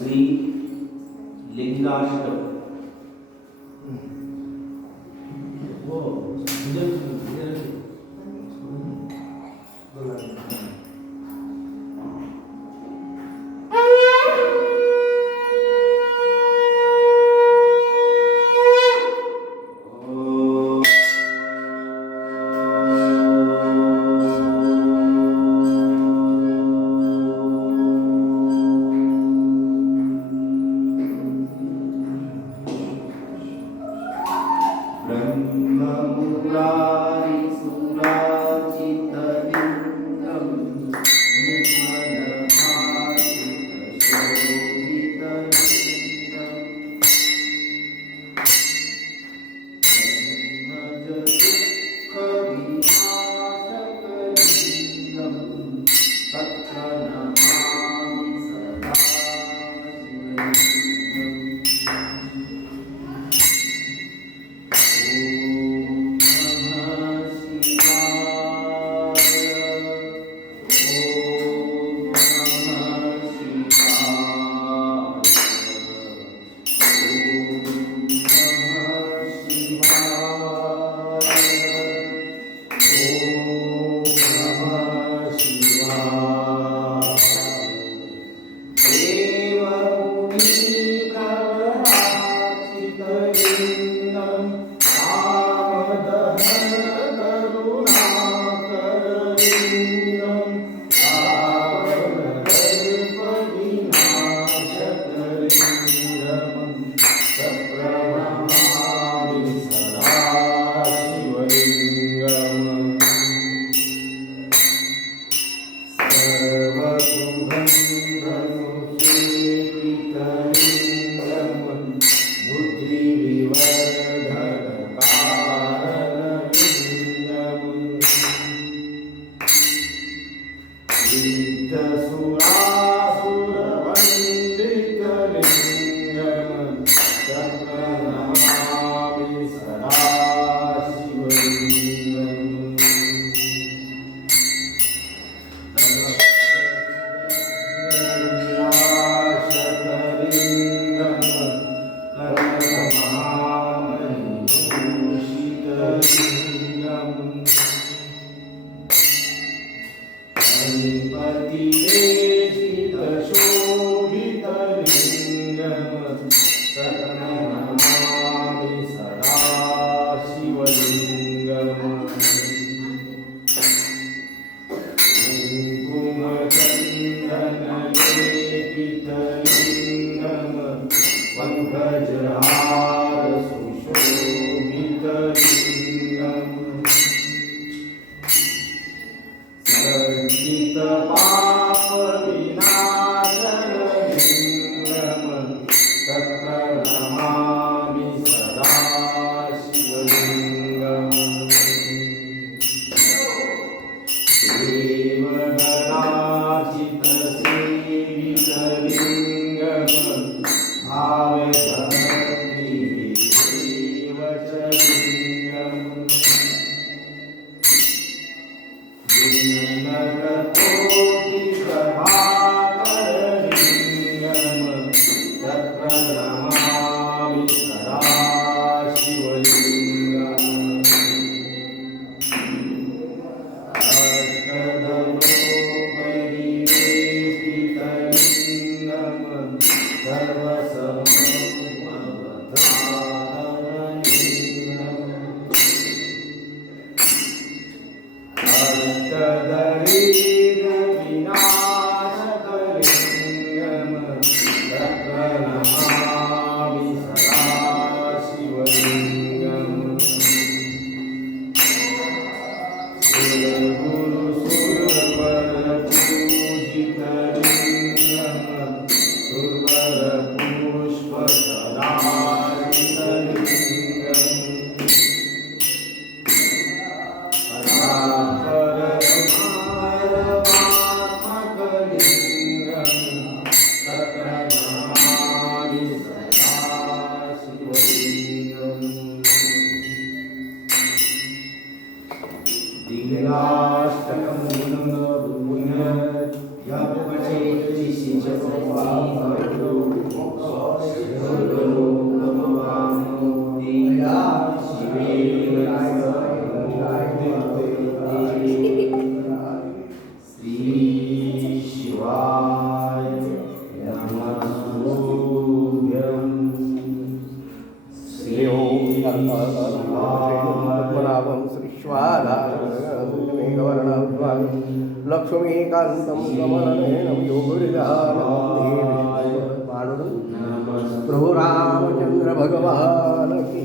Shri लिंगाष्टम Thank you. सुरासुरवन्दितलिङ्गं शरणं नमामि सदा the च Amém. Thank you. लक्ष्मीकान्तं गमननयनं योगविधानं देवेश्वर प्रभुरामचन्द्रभगवान् की